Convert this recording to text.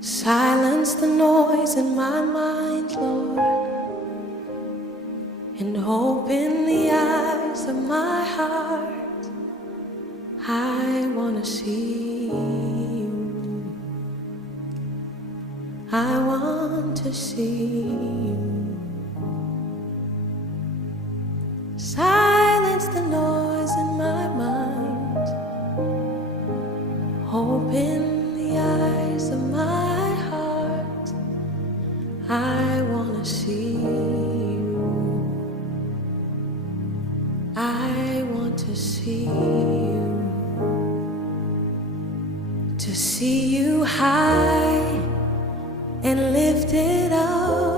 Silence the noise in my mind, Lord, and open the eyes of my heart. I want to see you. I want to see you. Silence the noise in my mind. Open the eyes of my heart. I want to see you. I want to see you. To see you high and lifted up,